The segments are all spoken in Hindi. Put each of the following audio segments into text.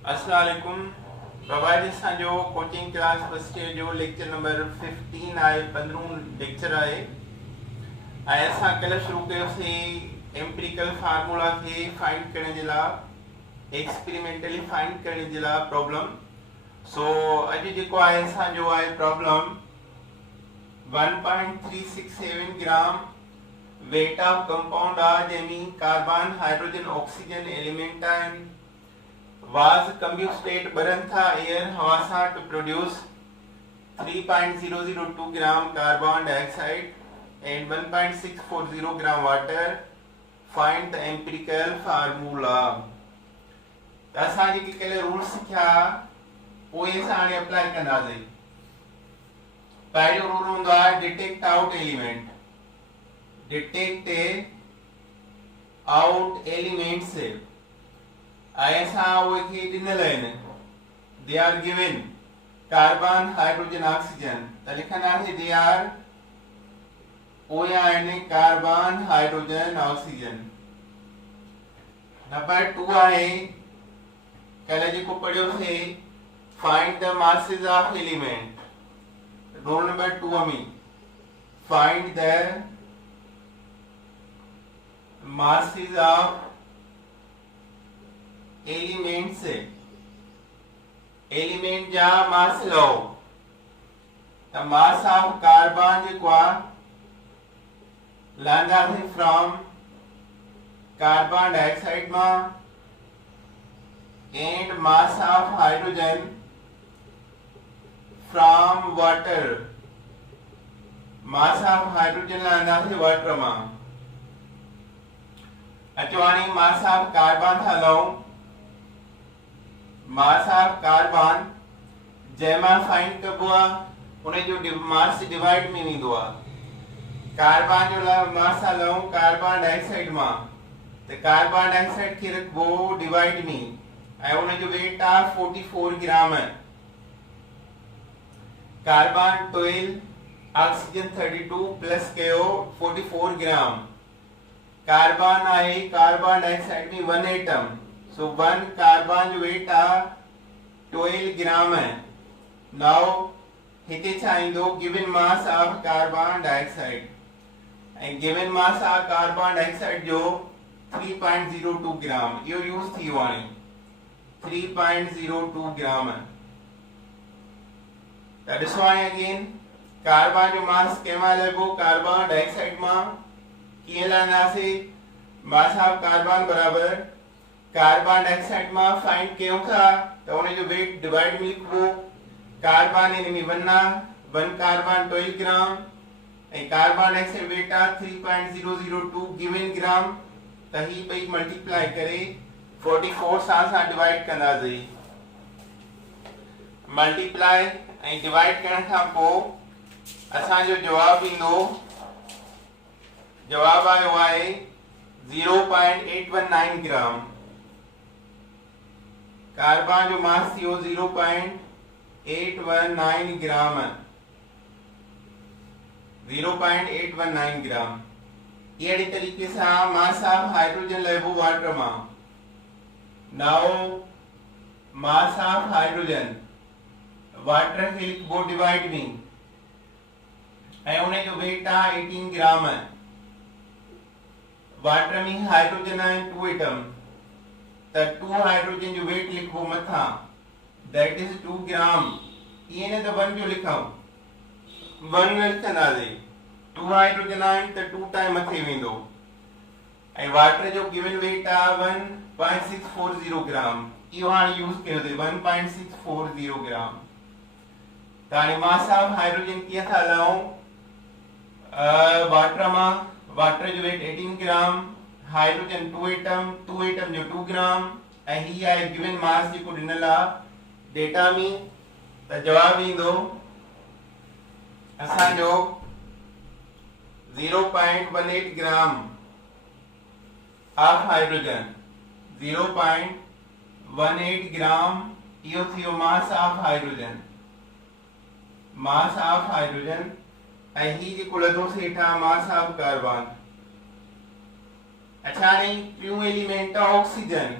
अस्सलाम वालेकुम। बाबा जी असांजो कोचिंग क्लास फर्स्ट ईयर जो लेक्चर नंबर 15 आहे, 15 लेक्चर आहे। ऐं असां कल्ह शुरू कयोसीं एम्पिरिकल फार्मूला खे फाइंड करण जे लाइ, एक्सपेरिमेंटली फाइंड करण जे लाइ प्रॉब्लम। सो अॼु जेको आहे असांजो आहे problem 1.367 gram weight of compound आहे, जंहिंमें कार्बन हाइड्रोजन ऑक्सीजन एलिमेंट आहिनि। was combusted burn tha air हवा सां to produce 3.002 gram carbon dioxide and 1.640 gram water. Find the empirical formula. त असां जेके कल्ह रूल सिखिया उहे असां हाणे अप्लाई कंदासीं। पहिरियों रूल हूंदो आहे detect out element. Detect out elements ऐसा उहे खे ॾिनल आहिनि। They are given carbon hydrogen oxygen, त लिखंदासीं दे आर उहे आहिनि कार्बन हाइड्रोजन ऑक्सीजन। नंबर 2 आहे कल्ह जेको पढ़ियोसीं find the masses of element. Roll number 2 में find the masses of elements. Element जा मास लो त मास ऑफ कार्बन जेको आहे लहंदासीं फ्रॉम कार्बन डाइऑक्साइड मां, and mass of hydrogen from water. Mass of hydrogen लहंदासीं वाटर मां। अचो हाणे मास ऑफ कार्बन था लऊं। मास ऑफ कार्बन जंहिंमां फाइंड कबो आहे उन जो मास डिवाइड में वेंदो आहे। कार्बन जो मास लऊं कार्बन डाइऑक्साइड मां, त कार्बन डाइऑक्साइड खे रखबो डिवाइड में ऐं उन जो वेट आहे 44 ग्राम। कार्बन 12 ऑक्सीजन 32 प्लस कयो 44 ग्राम। कार्बन आहे कार्बन डाइऑक्साइड में 1 एटम, so 1 कार्बन जो वेट आहे 12 ग्राम। नाउ हिते छा ईंदो given mass of carbon dioxide, ऐं given mass of carbon dioxide जो 3.02 ग्राम। इहो यूज थी वियो हाणे 3.02 ग्राम। त ॾिसो हाणे अगेन कार्बन जो मास कंहिंमां लॻो कार्बन डाइऑक्साइड मां। कीअं लहंदासीं मास ऑफ कार्बन बराबर कार्बन डाइऑक्साइड मां फाइंड कयूं था त उन जो वेट डिवाइड में लिखबो। कार्बन इन में 1 कार्बन 12 ग्राम ऐं कार्बन डाइऑक्साइड वेट आहे 3.002 गिवन ग्राम। त ही ॿई मल्टीप्लाई करे 44 सां डिवाइड कंदासीं। मल्टीप्लाई ऐं डिवाइड करण खां पोइ असांजो जवाब ईंदो। जवाब आयो आहे 0.819 ग्राम। कार्बन जो मास थियो 0.819 ग्राम। 0.819 ग्राम। अहिड़े तरीक़े सां मास ऑफ हाइड्रोजन लइबो वाटर मां। Now mass of hydrogen water खे लिखबो डिवाइड में ऐं उन जो वेट आहे 18 ग्राम। वाटर में हाइड्रोजन आहे 2 एटम, त 2 हाइड्रोजन जो वेट लिखो मथा, दैट इज 2 ग्राम। ये ने तो 1 जो लिखाऊं 1 लिखंदासीं। 2 हाइड्रोजन आहिनि त 2 टाइम मथे वेंदो ऐं वाटर जो गिवन वेट आहे 1.640 ग्राम। इहो हाणे यूज कयोसीं 1.640 ग्राम। त हाणे मास ऑफ हाइड्रोजन कीअं था लऊं वाटर मां। वाटर जो वेट 18 ग्राम, हाइड्रोजन 2 एटम जो 2 ग्राम ऐं ही आहे गिवन मास जेको ॾिनल आहे डेटा में। त जवाब ईंदो असांजो 0.18 ग्राम ऑफ हाइड्रोजन। 0.18 ग्राम इहो थियो मास of hydrogen. Mass of hydrogen ऐं ही जेको लधोसीं हेठां मास ऑफ कार्बन। अच्छा नहीं ट्रू एलिमेंट ऑक्सीजन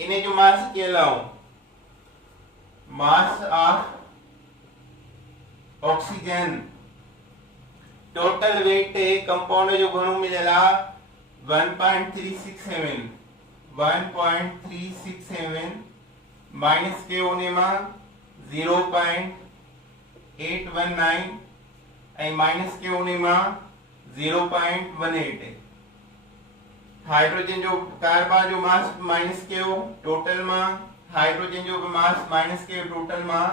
इन्हें जो मास के लाऊं mass of oxygen total weight compound जो घणो मिलेला 1.367 माइनस के होने में 0.819 ए माइनस के होने में 0.18 हाइड्रोजन जो कार्बन जो मास माइनस के हो टोटल में हाइड्रोजन जो मास माइनस के टोटल में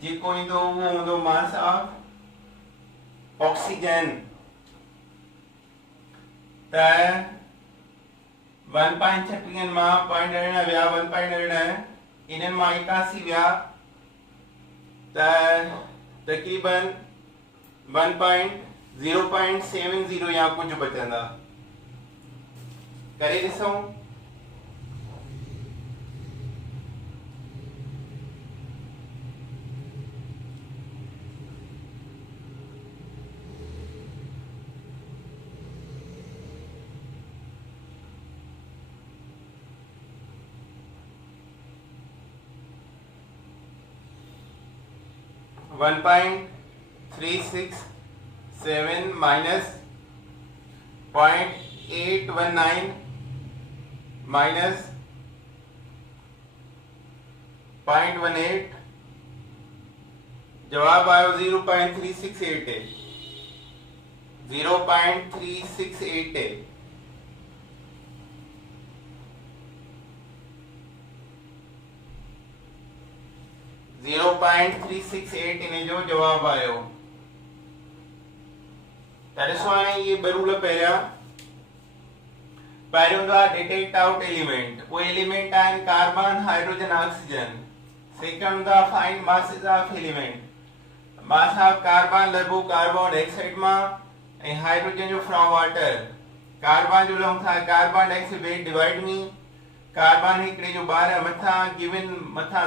जेको इंदो वो इंदो मास ऑफ ऑक्सीजन त 1.36 માં 0.9 व्या 1.9 इनन में 81 व्या तकरीबन 0.70 या कुछ बचंदा करे ॾिसूं 1.367 minus 0.819 minus 0.18 जवाब आयो 0.368 है 0.368 है इन्हें जो जवाब आयो तरसवाने ये बरूल पहिरियों दा डिटेक्ट आउट एलिमेंट वो एलिमेंट आइन कार्बन हाइड्रोजन ऑक्सीजन सेकंड दा find masses of element mass of carbon लगभग कार्बन डाइऑक्साइड में ए हाइड्रोजन जो फ्रॉम वाटर कार्बन जो लंग था कार्बन डाइऑक्साइड डिवाइड में कार्बन हिकड़े जो 12 मथा गिवन मथा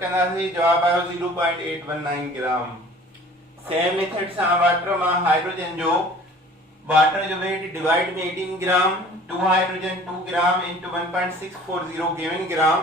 कंदासी जवाब आयो 0.819 ग्राम सेम मेथड सा वाटर में हाइड्रोजन जो वाटर जो वेट डिवाइड में 18 ग्राम 2 hydrogen 2 gram into 1.640 given gram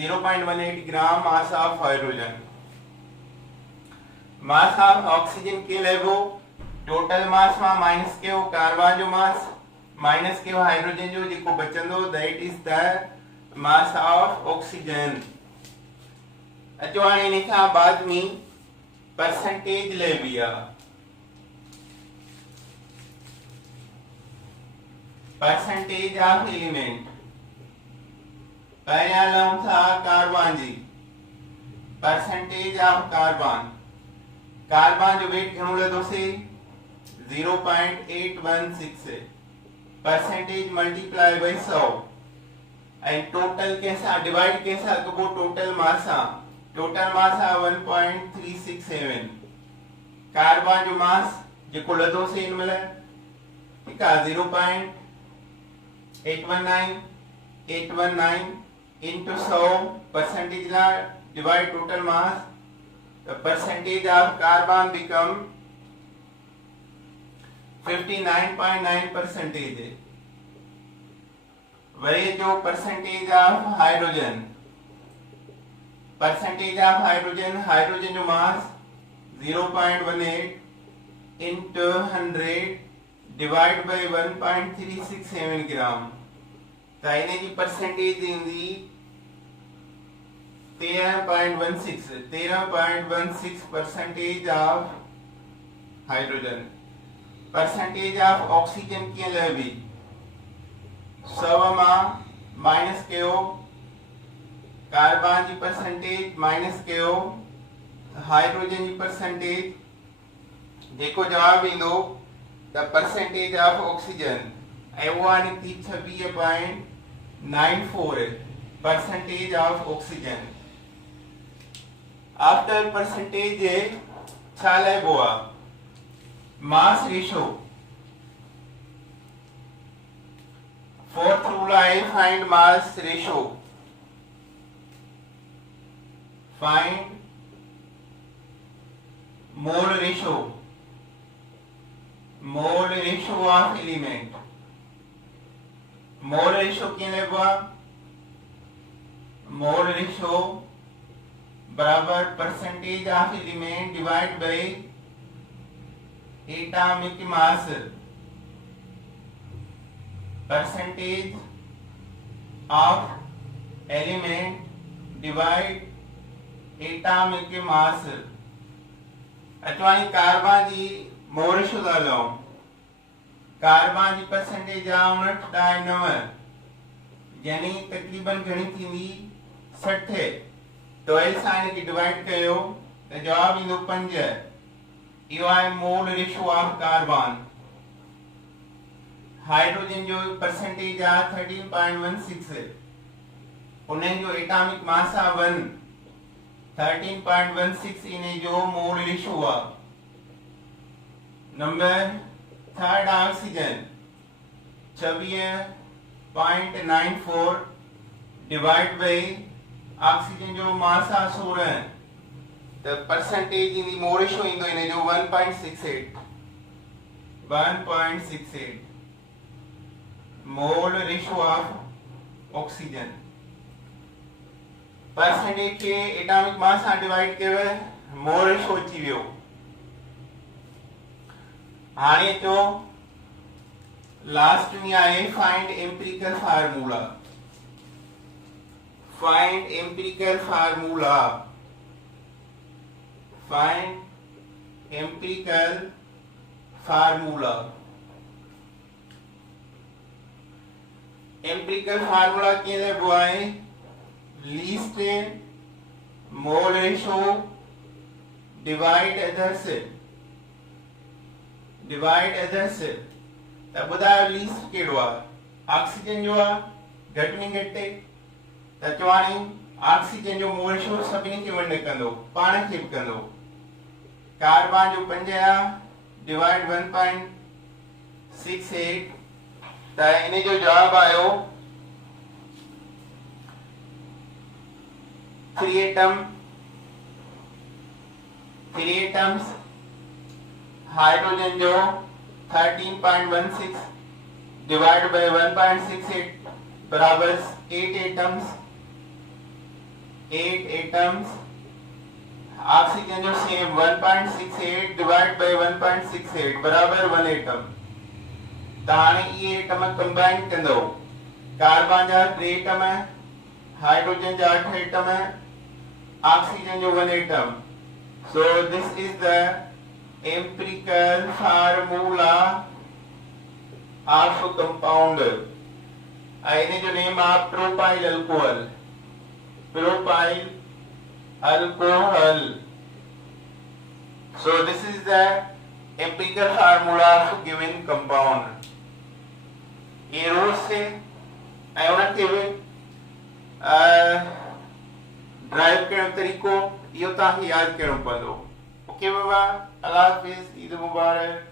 0.18 gram mass of hydrogen mass of oxygen के लेवो टोटल मास में माइनस के हो कार्बन जो मास माइनस के हाइड्रोजन जो जेको बचंदो that is the mass of oxygen अचो हाणे इन खां बाद में परसेंटेज ले बिया परसेंटेज ऑफ एलिमेंट पहिरियां लऊं था कार्बन जी परसेंटेज ऑफ कार्बन कार्बन जो वेट घणो लदोसी 0.816 percentage multiply by 100 and total कैसा डिवाइड कैसा कबो टोटल मास 1.367 कार्बन जो मास जेको लदो से इन मिले ठीक है 0.819 into 100 परसेंटेज ला divide total mass the percentage of carbon become 59.9% है वही जो परसेंटेज ऑफ हाइड्रोजन हाइड्रोजन जो मास 0.18 into 100 डिवाइड बाय 1.367 ग्राम ताइने की परसेंटेज इंदी 13.16 percentage of hydrogen percentage of oxygen की लेवी 100 में माइनस के हो कार्बन की परसेंटेज माइनस के हो हाइड्रोजन की परसेंटेज देखो जवाब इंदो द परसेंटेज ऑफ ऑक्सीजन एवान की 26.94 percentage of oxygen after percentage छा लेबो आ mass ratio fourth rule I find mass ratio find mole ratio of element mole ratio के लेबो मोल रेशो बराबर percentage of element divide by atomic mass, percentage of element divide atomic mass. अचवानी कार्बन जी मोल रेशो दा लो, कार्बन जी परसेंटेज आ 59.9 यानी तकरीबन घणी थींदी 60। तो ऐसा इनके डिवाइड कयो तो जवाब इंदो 5। यो आहे mole ratio of carbon. Hydrogen जो परसेंटेज आ 13.16, उन्हें जो एटॉमिक मास आ 1, 13.16 इन्हें जो मोल रेशो आ। Number 3 oxygen 26.94 divide by oxygen जो मास आ 16, तो परसेंटेज इन मोल रेशो इंदो इन्हें जो 1.68 mole ratio of oxygen. Percentage के एटॉमिक मास आ डिवाइड के मोल रेशो अची वियो। हाणे तो लास्ट में आए find empirical formula. Find empirical formula, find empirical formula. Empirical formula के लिए वो आए least mole ratio divide others, divide others. तब बुधायो लीस्ट केड़ो आ, ऑक्सीजन जो आ घट में घटे त चवाणी ऑक्सीजन जो मोल रेशो सभिनी खे वंड कंदो, पाण खे बि कंदो। कार्बन जो 5 आ डिवाइड 1.68, त इन जो जवाब आयो 3 एटम्स। हाइड्रोजन जो 13.16 डिवाइड बाय 1.68 बराबर 8 एटम्स। ऑक्सीजन जो सेम 1.68 डिवाइड बाय 1.68 बराबर 1 एटम। ताने ये एटम कंबाइन कंदो, कार्बन जा 3 एटम, हाइड्रोजन जा 8 एटम, ऑक्सीजन जो 1 atom. So this is the empirical formula of compound. आइने जो नेम आप propyl alcohol, propyl alcohol. So this is the empirical formula of given compound. ये रोज से आयोना के ड्राइव करण तरीको यो ता याद करणो पवंदो। ओके बाबा, अल्लाह हाफिज़, ईद मुबारक।